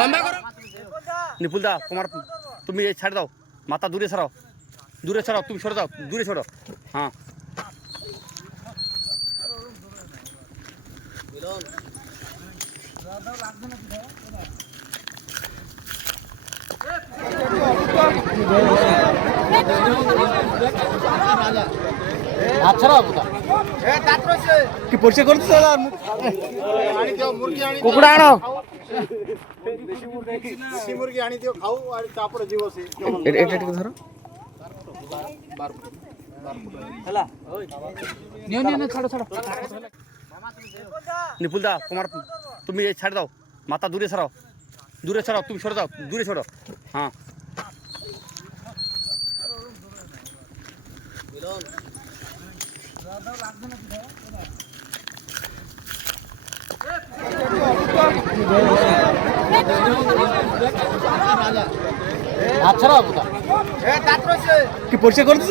লম্বা করো নিপুল দা তোমার তুমি এই ছাড় দাও মাথা দূরে সরাও তুমি সরে দাও দূরে সরো হ্যাঁ কি পরিষ্কার করতেছ কুকুড়া আনো মুরগি আনি দিও খাও আর তারপরে জীব সে এটা ঠিক ধরো নিপুল দা তোমার তুমি এই ছাড় দাও মাথা দূরে সরাও তুমি সরে দাও দূরে সরো হ্যাঁ কি পরিষ্কার করতেছ